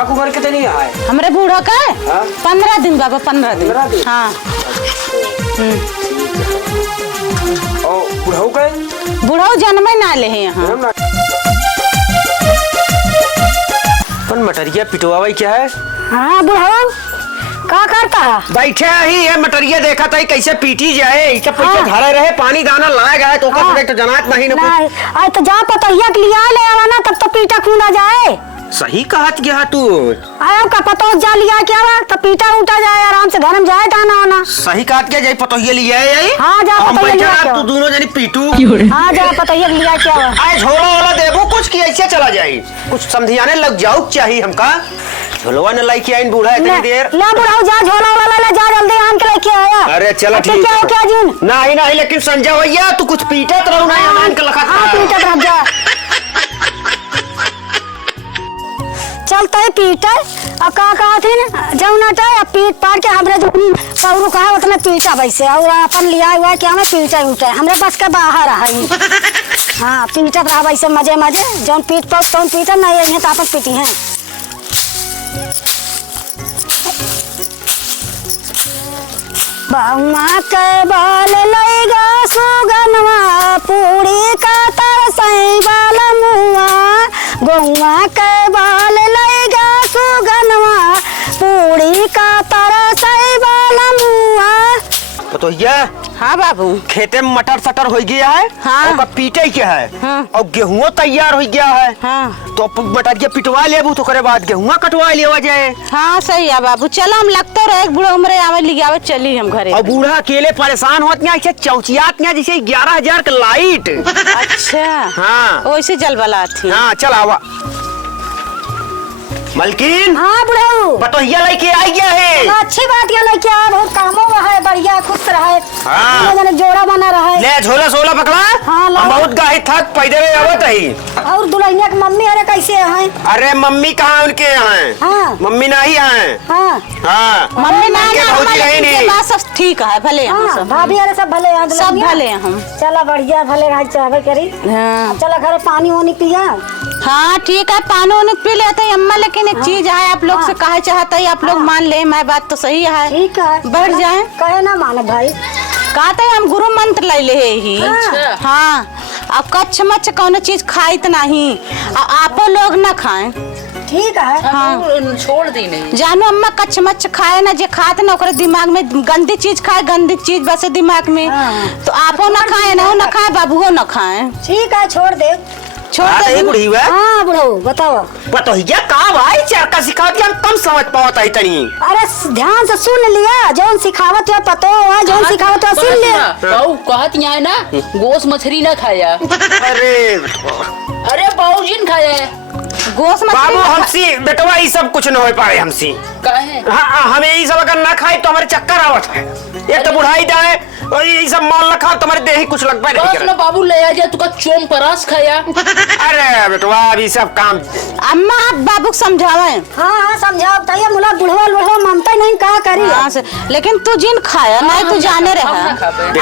बूढ़ा को घर कितनी आए? हमरे बूढ़ा का 15 दिन बाबा, 15 दिन। हाँ। और बुढ़ाऊ का? बुढ़ाऊ जन्मे ना ले हैं यहाँ। पण मटरिया पिटवा क्या है? हाँ बुढ़ाऊ का करता है? बैठे ही है मटरिया, देखा था कैसे पीटी जाए, इसका पैसे धरे रहे, पानी दाना लाया गया तो तो जनात नहीं ना कुछ। अरे तो जा पतोहिया के लिया ले आवा ना, तब तो पीटा खूना जाए। सही कहत गया तू। आयो का पतो जा लिया क्या बा, तो पीटा उठा जाए, आराम से घर में जाए दाना वाना। सही कहत क्या जाई पतोहिया लिया है? हाँ जा पतोहिया लिया क्या? तू दोनों जनी पीटू। हाँ जा पतोहिया लिया क्या? आए झोला वाला देखो कुछ कि ऐसे चला जाए, कुछ समझियाने लग जाओ चाहिए हमका। झोलवा ने लाई किया इन बूढ़ा इतनी देर। ला बुढ़ाऊ जा झोला वाला ले जा जल्दी, आम के लेके आया। अरे चलो ठीक है। क्या जीन? नहीं नहीं, लेकिन संजय भैया तू कुछ पीटत रहो ना, आम के लखा। हाँ पीटत रह जा। चलते पीटे अब का कहती न जौनटे अब पीट पाट के हमरे जो पौरू कहा उतने पीटा वैसे, और अपन लिया हुआ कि हमें पीटे उठे हमरे पास के बाहर है। हाँ पीटत रहा वैसे मजे मजे, जौन पीट पाओ तौन पीटत नहीं है तो अपन पीटी हैं। बहुआ के बाल लईगा सुगनवा, पूरी का तरसई बाल मुआ, गौआ के बाल लईगा सुगनवा, पूरी का तरसई बाल मुआ। पतोहिया। हाँ बाबू। खेते में मटर सटर हो गया है। हाँ। और पीटे क्या है। हाँ। और गेहूं तैयार हो गया है। हाँ। तो मटर के पिटवा लेबू तो करे बाद गेहूं कटवा लेवा जाए। हाँ सही है बाबू, चलो हम लगते रहे बूढ़ा उम्र आवे लियावे चली हम घरे। और बूढ़ा अकेले परेशान होत नहीं, ऐसे चौचियात नहीं जैसे 11,000 का लाइट। अच्छा। हाँ वैसे जलबला थी। हाँ चल आवा मलकिन। हाँ बुढ़ाऊ पतोहिया लेके आई गया है। अच्छी बात ये लेके आया, बहुत कामों में है, बढ़िया खुश रहे। हाँ। जोड़ा बना रहे। ले झोला सोला पकड़ा। हाँ, हम बहुत गाय थक पैदल आवत ही। और दुल्हनिया की मम्मी अरे कैसे हैं? अरे मम्मी कहाँ उनके यहाँ है? हाँ। मम्मी नहीं है। हाँ। हाँ। मम्मी ना उनके ना भौजी रहे नहीं। बात सब ठीक है, भले हम हाँ, सब। भाभी अरे सब भले हैं, सब भले हैं हम। चला बढ़िया भले रह चाहे करी। हाँ। चला घर पानी वानी पिया। हाँ ठीक है, पानी वानी पी लेते हैं अम्मा, लेकिन एक चीज है आप लोग से कहे चाहता है, आप लोग मान ले, मैं बात तो सही है। ठीक है बढ़ जाए कहे ना मानो भाई, कहते हम गुरु मंत्र ले ले ही। हाँ अब कच्छ मच्छ कौन चीज खाई तो नहीं, आपो लोग न खाएं। ठीक है। हाँ। छोड़ दी नहीं जानू अम्मा कच्छ मच्छ खाए ना, जे खाते ना ओकरे दिमाग में गंदी चीज खाए, गंदी चीज बसे दिमाग में। तो आपो न खाए ना, न खाए बाबूओ न खाए। ठीक है छोड़ दे। छोड़ दे बुढ़ी हुआ। हाँ बुढ़ऊ बताओ। पतोहिया कहाँ भाई चरका सिखावत हम कम समझ पावत है तनी। अरे ध्यान से सुन लिया, जौन सिखावत है पतो है, जौन सिखावत है सुन लिया। बाबू कहत यहाँ है ना, गोश मछली ना खाया। अरे बाबू जी ने खाया है गोश मछली। बाबू हमसी बेटवा ये सब कुछ न हो पाए हमसी। काहे? हाँ हमें ये सब अगर ना खाए तो हमारे चक्कर आवत है। ये तो बुढ़ाई जाए और ये सब माल न खाओ तुम्हारे देह कुछ लग पाए बस ना बाबू ले आ जा, तुका चोम परास खाया। अरे बेटवा अभी सब काम। अम्मा आप बाबू को समझावे। हाँ हाँ समझाओ बताइए, मुला बुढ़वा बुढ़वा मानता नहीं, कहा करी। हाँ से, लेकिन तू जिन खाया नहीं तू जाने रहा।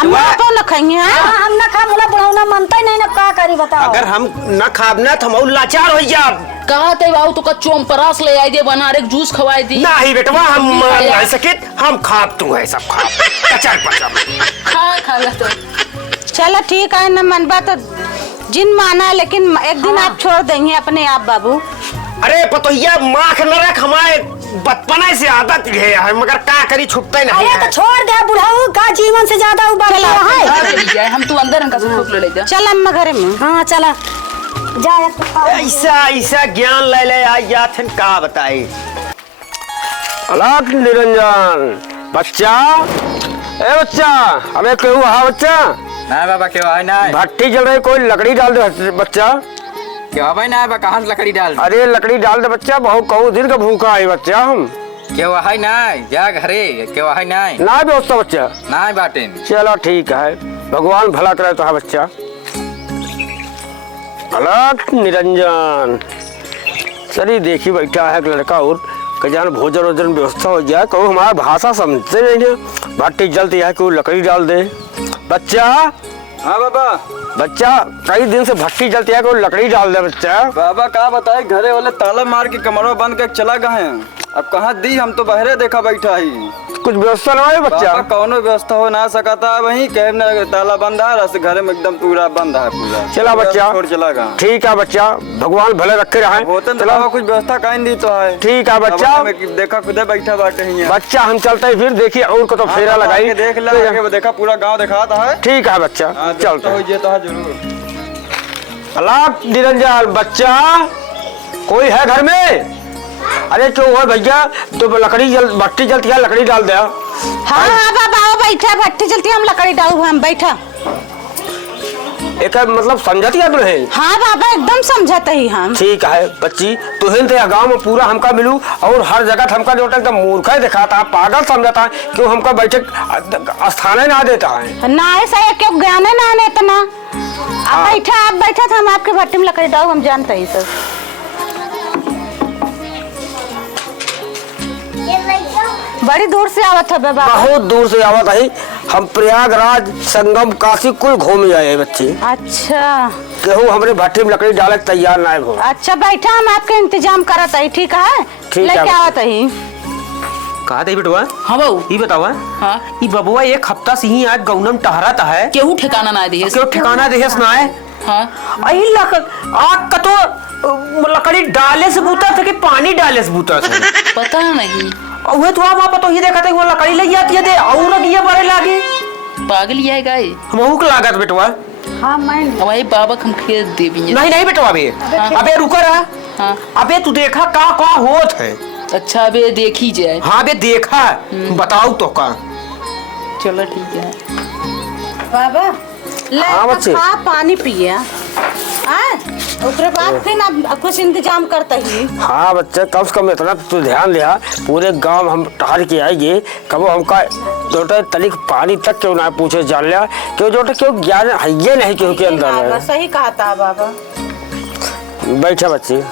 अम्मा आप न खाएंगे। हाँ हम ना खा, मुला बुढ़वा ना मानता नहीं ना, कहा करी बताओ। अगर हम न खाब ना तो हम लाचार हो जाब। कहा थे बाबू तुका चोम परास ले आई दे, बना रे जूस खवाई दी। नहीं बेटवा हम नहीं सके, हम खाब तू है सब खाब। कचर पचर खा तो चलो ठीक है न मनबा तो जिन माना, लेकिन एक दिन आप छोड़ देंगे अपने आप बाबू। अरे पतोहिया माख न रख, हमारे बचपना से आदत है, मगर का करी छुपते नहीं अरे तो है। छोड़ दे बुढ़ाऊ, का जीवन से ज्यादा उबाल है। हम तू अंदर हम का ले जा। चल अम्मा घरे में। हाँ चला जा। ऐसा ऐसा ज्ञान ले ले आ जात का बताई। अलग निरंजन बच्चा, ए बच्चा, अबे क्यों हाँ बच्चा? ना बाबा क्यों है ना? भट्टी जल रही, कोई लकड़ी डाल दे बच्चा। क्यों भाई ना कहाँ से लकड़ी डाल? अरे लकड़ी डाल दे बच्चा, बहुत कहूँ दिन का भूखा है बच्चा हम। क्यों है ना? जा घरे क्यों है ना? ना दोस्त बच्चा ना बाटे। चलो ठीक है, भगवान भला करे तो है बच्चा। अलग निरंजन चलिए देखी बैठा है एक लड़का और कजान भोजन वोजन व्यवस्था हो जाए, कहो हमारा भाषा समझते नहीं है। भट्टी जलती है, कोई लकड़ी डाल दे। बच्चा हाँ बाबा। बच्चा कई दिन से भट्टी जलती है, कोई लकड़ी डाल दे बच्चा। बाबा का बताए, घरे वाले ताला मार के कमरों बंद के चला गए हैं। अब कहाँ दी, हम तो बहरे देखा बैठा ही। कुछ व्यवस्था ना है बच्चा? बाबा कौनो व्यवस्था हो ना सकता है, वही कहने ताला बंद है, रस घर में एकदम पूरा बंद है पूरा। चला बच्चा, छोड़ चला गया। ठीक है बच्चा, भगवान भले रखे रहे। होते चला बाबा कुछ व्यवस्था कहीं दी तो है। ठीक है बच्चा, देखा खुदे बैठा बाटे ही है। बच्चा हम चलते हैं फिर, देखिए और को तो फेरा लगाई देख ले, देखा पूरा गाँव दिखाता है। ठीक है बच्चा, चलते हैं। ये तो है जरूर। अलाप निरंजन, बच्चा कोई है घर में? अरे क्यों हुआ भैया, तो भट्टी जलती है, लकड़ी डाल दिया। हाँ हाँ बाबा बैठा, भट्टी जलती है, हम लकड़ी डालू, हम बैठा। एक मतलब समझती है तुम्हें? हाँ बाबा एकदम समझते ही हम। ठीक है बच्ची, तुहिन तो गाँव में पूरा हमका मिलू और हर जगह हमका जो एकदम मूर्ख दिखाता है, पागल समझता है, क्यों हमका बैठक स्थान ना देता है। ना ऐसा क्यों ज्ञान ना आने इतना। आप बैठा था, हम आपके भट्टी में लकड़ी डालू, हम जानते ही सब। बड़ी दूर से आवत है बाबा? बहुत दूर से आवत है, हम प्रयागराज संगम काशी कुल घूम आए बच्चे। अच्छा, केहू हमरे भट्टी में लकड़ी डाले तैयार ना हो। अच्छा बैठा, हम आपके इंतजाम करत है। ठीक है, लेके आवत है। कहा थे बेटवा? हाँ बाबू। ये बतावा, हाँ ये बबुआ एक हफ्ता से ही आज गौनम टहराता है, केहू ठिकाना ना दे। क्यों ठिकाना देहस ना है? हाँ अही आग का तो लकड़ी डाले से बूता था कि पानी डाले से बूता था? पता नहीं। वह तो आप तो ही देखा था वो लकड़ी ले जाती है दे और ये बड़े लागे पागल ही है गाय। हमहू के लागत बेटवा। हाँ मैं हमारे बाबा हम खेत देवी। नहीं नहीं बेटवा, अबे अबे रुका रहा। हाँ अबे तू देखा का होत है? अच्छा अबे देखी जाए। हाँ बे देखा, बताओ तो का। चलो ठीक है बाबा ले, हाँ बच्चे। खा पानी पिए। उसके बाद फिर ना कुछ इंतजाम करते ही। हाँ बच्चा, कम से कम इतना तो ध्यान दिया, पूरे गांव हम टहर के आएंगे, कब हमका जोटे तनिक पानी तक क्यों ना पूछे जान लिया, क्यों जोटे क्यों ज्ञान है ये नहीं क्यों के अंदर है। सही कहा था बाबा। बैठा बच्ची।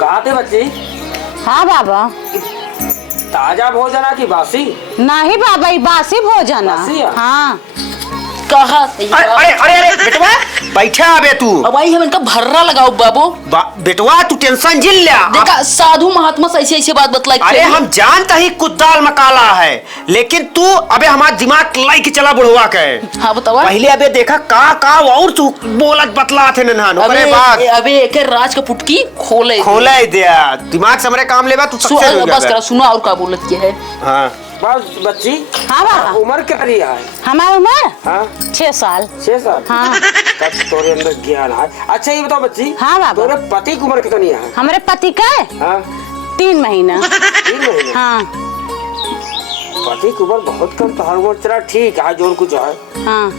कहाँ थे बच्ची? हाँ बाबा। ताजा भोजन है कि बासी? नहीं बाबा, ये बासी भोजन बासी है? है। हाँ कहा अरे अरे अरे बेटवा बैठा अबे तू। अब आई हम इनका भर्रा लगाओ बाबू। बेटवा तू टेंशन जिल लिया। देखा साधु महात्मा ऐसी ऐसी बात बतलाई। अरे हम जानता ही कुदाल मकाला है, लेकिन तू अबे हमारा दिमाग लाई के चला बुढ़वा के। हाँ बतावा। पहले अबे देखा का और तू बोलत बतला थे नन्हानो करे बात। अबे एक राज का पुटकी खोले दिया दिमाग से हमरे काम लेबा तू सक्सेस हो बस जाबे। करा सुना और का बोलत के है। हां बस बच्ची। हाँ बाबा। उम्र क्या रही है? हमारी उम्र हाँ 6 साल। 6 साल? हाँ। तब तोरे अंदर ज्ञान है। अच्छा ये बताओ बच्ची। हाँ बाबा। तोरे पति की उम्र कितनी है? हमारे पति का हाँ 3 महीना। 3 महीने? हाँ पति की उम्र बहुत कम, तो हर उम्र चला ठीक है जो कुछ है। हाँ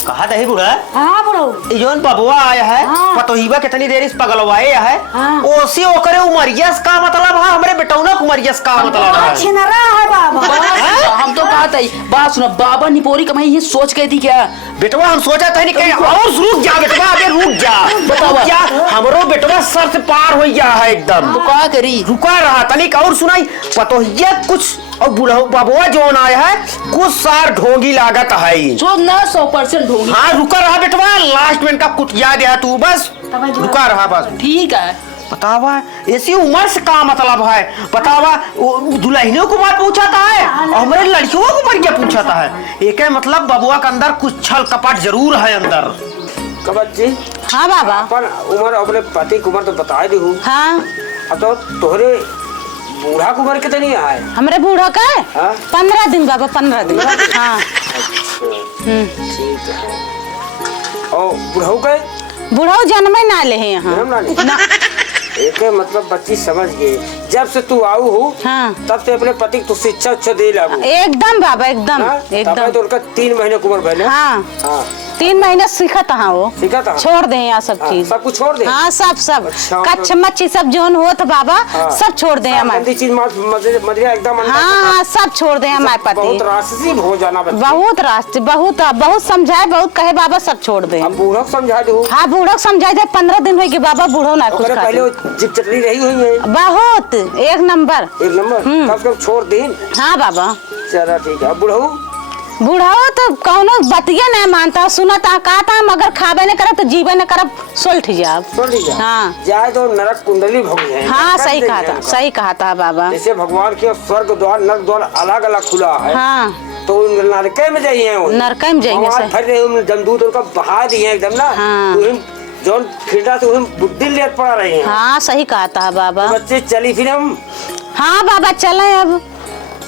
कहा दही बुढ़ा? हाँ बुढ़ऊ। जोन बबुआ आया है पतोहिबा कितनी देर इस पगलवाए है, ओसी ओकरे उमरियस का मतलब है, हमरे बेटौना उमरियस का मतलब है। छिनरा है बाबा। हम तो कहा था बात सुना, बाबा निपोरी कमाई ये सोच गई थी क्या? बेटवा हम सोचा था नहीं कहीं और रुक जा बेटवा, अबे रुक जा। बताओ क्या हमरो बेटवा सर से पार हो गया है एकदम। तो क्या करी? रुका रहा तनिक और सुनाई पतोहिया कुछ और बुढ़ऊ बबुआ जोन आया है कुछ सार ढोंगी लागत है। जो ना 100% ढोंगी। हाँ रुका रहा बेटवा, लास्ट में इनका कुटिया दिया तू बस रुका रहा बस। ठीक है बतावा ऐसी उम्र से का मतलब है? बतावा दुल्हनों को बात पूछाता है और हमारे लड़कियों को बढ़िया पूछाता है। एक मतलब बबुआ के अंदर कुछ छल कपट जरूर है अंदर। बच्ची। हाँ बाबा। अपन उम्र अपने पति की उम्र तो बता दी हूँ। हाँ अब तो तोहरे बूढ़ा की उम्र कितनी है? हमारे बूढ़ा का हाँ? 15 दिन बाबा, 15 दिन। हाँ ठीक है। और बुढ़ऊ के? बूढ़ा जन्मे ना ले हैं यहाँ। जन्म ना ले? ना। एक मतलब बच्ची समझ गई, जब से तू आऊ हो हाँ तब से अपने पति को शिक्षा अच्छा दे लागू। एकदम बाबा एकदम हाँ? एकदम। तो उनका 3 महीने की उम्र भले। हाँ हाँ 3 महीने सीखत हाँ वो सीखत हाँ? छोड़ दे यहाँ सब चीज सब कुछ छोड़ दे। हाँ सब अच्छा, कच्छ मच्छी सब जोन हो तो बाबा सब छोड़ दे हमारे। गंदी चीज मदिरा एकदम अंदर हाँ सब छोड़ दे हमारे पति। बहुत राक्षसी हो जाना बच्चे। बहुत रास्ते बहुत समझाए बहुत कहे बाबा सब छोड़ दे। हम बूढ़ों को समझा दो। हाँ बूढ़ो समझाए जाए 15 दिन हो बाबा बूढ़ो ना कुछ पहले जिप चटनी रही हुई है बहुत एक नंबर कब कब छोड़ दी। हाँ बाबा चलो ठीक है। बूढ़ो तो कौनो बतिया नहीं मानता सुनता कहता मगर खाबे न करब तो जीवे न करब सोल्ठ जाब। हाँ जाए तो नरक कुंडली भोग है। हाँ सही कहा था बाबा। जैसे भगवान के स्वर्ग द्वार नरक द्वार अलग अलग खुला है। हाँ तो नरके में जाइए नरके में जाइए फिर जमदूत उनका बहा दिए एकदम ना। हाँ। जो फिरता तो बुद्धि लेट पड़ा रही है। हाँ सही कहा था बाबा। बच्चे चली फिर हम। हाँ बाबा चले अब।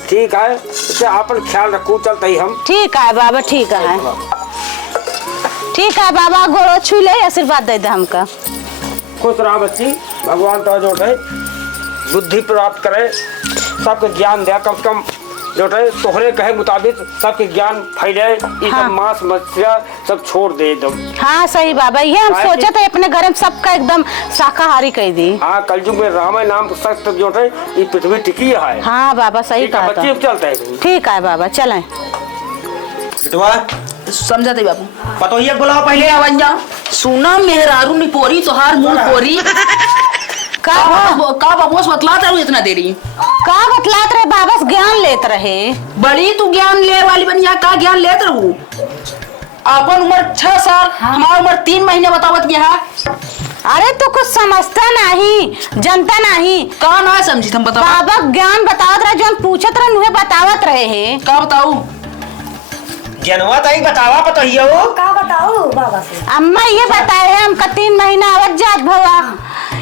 ठीक है इसे आपन ख्याल रखो चलते ही हम। ठीक है बाबा ठीक है बाबा गोड़ो छू ले आशीर्वाद दे दे हमका। खुश रहा बच्ची भगवान तो जो है बुद्धि प्राप्त करे सबके ज्ञान दे कम से कम जो है तोहरे कहे मुताबिक सबके ज्ञान फैले। ये हाँ। सब मांस मछलियाँ सब छोड़ दे एकदम। हाँ सही बाबा ये हम सोचे थे अपने घर में सबका एकदम शाकाहारी कह दी। हाँ कलयुग में रामायण नाम सत्य जो है ये पृथ्वी टिकी है। हाँ बाबा सही कहा था। बच्चे चलते हैं। ठीक है बाबा चलें। बेटवा समझाते बाबू पतो ये बुलाओ पहले आवंजा सुना मेहरारू निपोरी तोहार मुंह पोरी का बाबू बतलाता रहूं इतना देरी का बतलात रहे बाबा ज्ञान लेत रहे। बड़ी तू ज्ञान ले वाली बनिया का ज्ञान लेत रहूं। अपन उम्र 6 साल हमारी उम्र 3 महीने बतावत यहाँ। अरे तू कुछ समझता नहीं जनता नहीं का ना समझी तुम बताओ। बाबा ज्ञान बतावत रहे जो पूछत रहे नुहे बतावत रहे है। का बताऊ जनवा ताई बतावा पतो ये वो का बताओ बाबा से। अम्मा ये बताए है हमका 3 महीना आवत जात भवा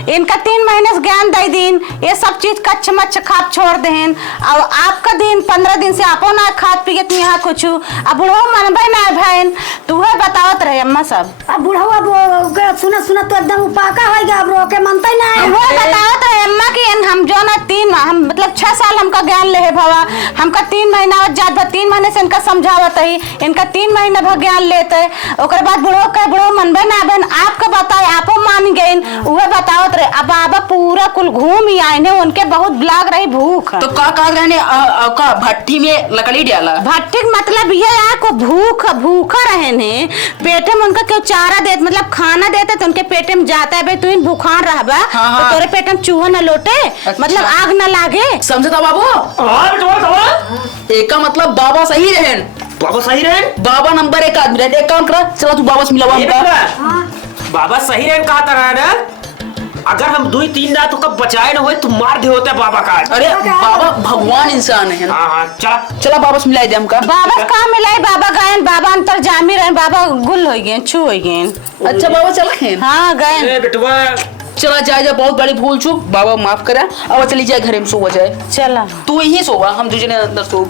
इनका 3 महीने से ज्ञान दे दिन ये सब चीज कच्छ मच्छ खाप छोड़ देन और आपका दिन 15 दिन से आपो ना खाद पियत यहाँ कुछ अब बुढ़ो मनबे ना भैन तू है बतावत रहे अम्मा सब। अब बुढ़वा सुना तो एकदम पाका हो गया अब रोके मनते ना है। वो बतावत रहे अम्मा की हम जो ना 3 हम मतलब 6 साल हमका ज्ञान ले है भवा हमका 3 महीना जात बा 3 महीने से इनका समझावत है इनका 3 महीना भर ज्ञान लेते ओकर बाद बुढ़ो मनबे ना बहन आपका बताए आपो मान गए उहे बतावत रहे। अब बाबा पूरा कुल घूम ही आए ने उनके बहुत लाग रही भूख। तो का रहने का भट्टी में लकड़ी डाला भट्टी मतलब ये को भूखा रहे ने पेटे में उनका क्यों चारा देते मतलब खाना देते तो उनके पेटे में जाता है भाई तू इन भूखान रहबा हाँ। तो तोरे पेटे में चूहा न लोटे अच्छा। मतलब आग न लागे समझता बाबू। एक का मतलब बाबा सही रहे बाबा सही रहे बाबा नंबर 1 आदमी रहे। एक काम करा चलो तू बाबा से मिलावा हमका। बाबा सही रहे कहा था ना अगर हम 2-3 रात कब बचाए ना हो तो मार दे होते बाबा का। अरे बाबा भगवान इंसान है ना। हाँ चला बाबा से मिलाई दे हमका। बाबा का मिलाई बाबा गए बाबा अंतर जामी रहे बाबा गुल हो गए छू हो गए। अच्छा बाबा चला है हाँ गए बेटवा चला जाए बहुत बड़ी भूल चूक बाबा माफ करा अब चली जाए घर में सो जाए। चला तू यही सोवा हम दूसरे अंदर सो।